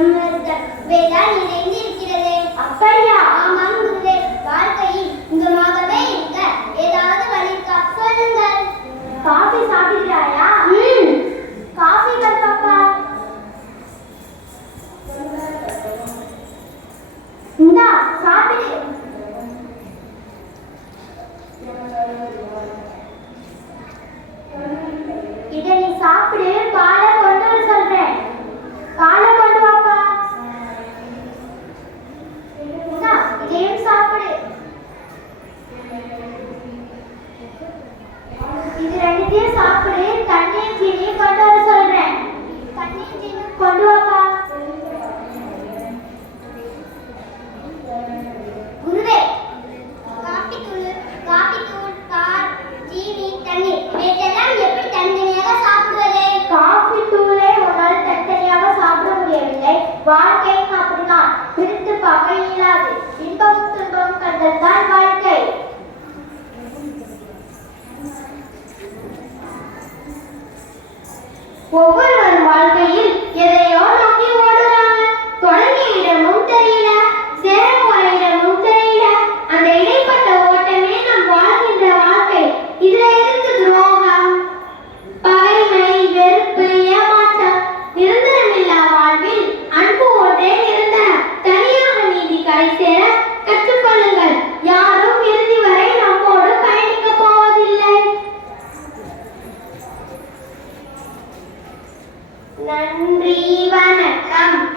பிரம்மருத்தம் இவைதான் அப்படியா? ஆமாம் குருவே. வாழ்க்கையில் இருக்க ஏதாவது வழி சொல்லுங்கள். காஃபி சாப்பிடுகிறாயா? காஃபி பாப்பா. சாப்பிடு. சாப்பிடு தண்ணியும் தீனி கொண்டு சொல்றேன். தண்ணியும் தீனி கொண்டு வாப்பா. குருவே காபி கார் ஜீனி தனித்தனியாக சாப்பிடுவது? காஃபி தூளை உன்னால் தனித்தனியாக சாப்பிட முடியவில்லை. வாழ்க்கையும் அப்படிதான் பிரித்து பார்க்க இயலாது இன்பமும் துன்பமும் Well, what நன்றி வணக்கம்.